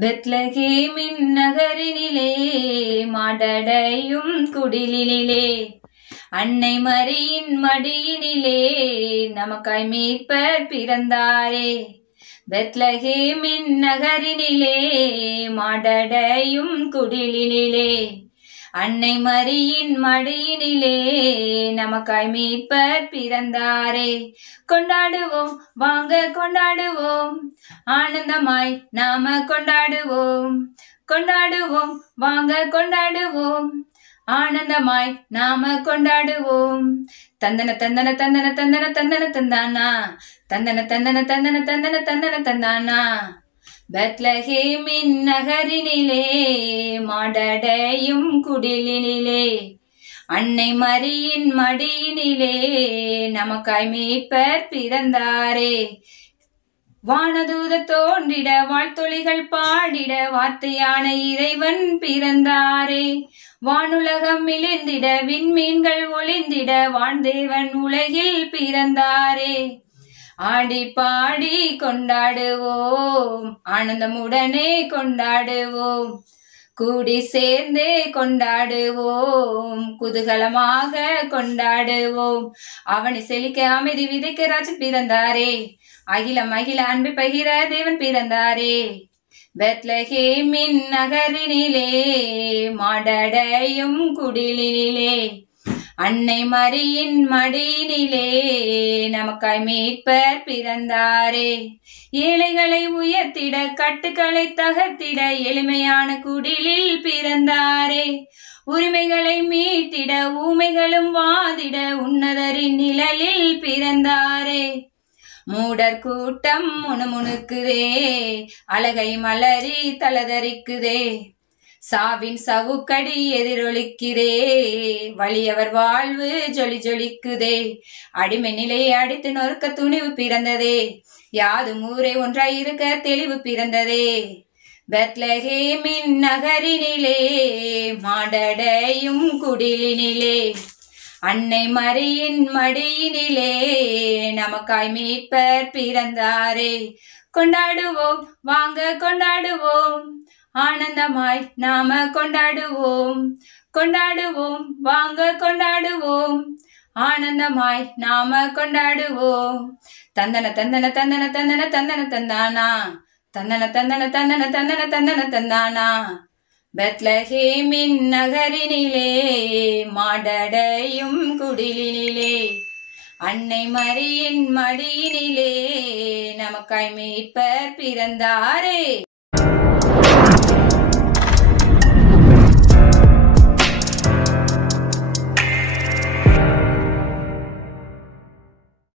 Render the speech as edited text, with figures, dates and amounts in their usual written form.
பெத்லகேமின் நகரினிலே மாடடையும் குடிலினிலே அன்னை மரியின் மடியினிலே நமக்காய் மீட்பர் பிறந்தாரே. பெத்லகேமின் நகரினிலே மாடடையும் குடிலினிலே அன்னை மரியின் மடியினிலே நமக்காய் மீட்பர் பிறந்தாரே. கொண்டாடுவோம், வாங்க கொண்டாடுவோம், ஆனந்தமாய் நாம கொண்டாடுவோம். கொண்டாடுவோம், வாங்க கொண்டாடுவோம், ஆனந்தமாய் நாம கொண்டாடுவோம். தந்தன தந்தன தந்தன தந்தன தந்தன தந்தானா, தந்தன தந்தன தந்தன தந்தன தந்தன தந்தானா. பெத்லகேமின் நகரினிலே மாடடையும் குடிலினிலே அன்னை மரியின் மடியினிலே நமக்காய் மீட்பர் பிறந்தாரே. வானதூத தோன்றிட வாழ்த்தொழிகள் பாடிட வார்த்தையான இறைவன் பிறந்தாரே. வானுலகம் மிளிர்ந்திட விண்மீன்கள் ஒளிந்திட வான்தேவன் உலகில் பிறந்தாரே. ஆடி பாடி கொண்டாடுவோம், ஆனந்தமுடனே கொண்டாடுவோம், கூடி சேர்ந்தே கொண்டாடுவோம், குதூகலமாக கொண்டாடுவோம். அவனை செழிக்க அமைதி விதைக்க ராஜன் பிறந்தாரே. அகிலம் அகில அன்பை பகிர தேவன் பிறந்தாரே. பெத்லகேமின் நகரினிலே மாடடையும் குடிலினிலே அன்னை மரியின் மடியினிலே நமக்காய் மீட்பர் பிறந்தாரே. ஏழைகளை உயர்த்திட கட்டுக்களை தகர்த்திட எளிமையான குடிலில் பிறந்தாரே. உரிமைகளை மீட்டிட ஊமைகளும் வாதிட உன்னதரின் நிழலில் பிறந்தாரே. மூடர் கூட்டம் முணுமுணுக்குதே, அழகை மலரி தலதரிக்குதே, சாவின் சவுக்கடி எதிரொலிக்கிறே, வலியவர் வாழ்வு ஜொலி ஜொலிக்குதே. அடிமை நிலையை அடித்து நொறுக்க துணிவு பிறந்ததே, யாதும் ஊரே ஒன்றாய் இருக்க தெளிவு பிறந்ததே. பெத்லகேமின் நகரினிலே மாடடையும் குடிலினிலே அன்னை மரியின் மடியினிலே நமக்காய் மீட்பர் பிறந்தாரே. கொண்டாடுவோம், வாங்க கொண்டாடுவோம், ஆனந்தமாய் நாம கொண்டாடுவோம். கொண்டாடுவோம், வாங்க கொண்டாடுவோம், ஆனந்தமாய் நாம கொண்டாடுவோம். தந்தன தந்தன தந்தன தந்தன தந்தன தந்தானா, தந்தன தந்தன தந்தன தந்தன தந்தன தந்தானா. பெத்லகேமின் நகரினிலே மாடடையும் குடிலினிலே அன்னை மரியின் மடியினிலே நமக்காய் மீட்பர் பிறந்தாரே.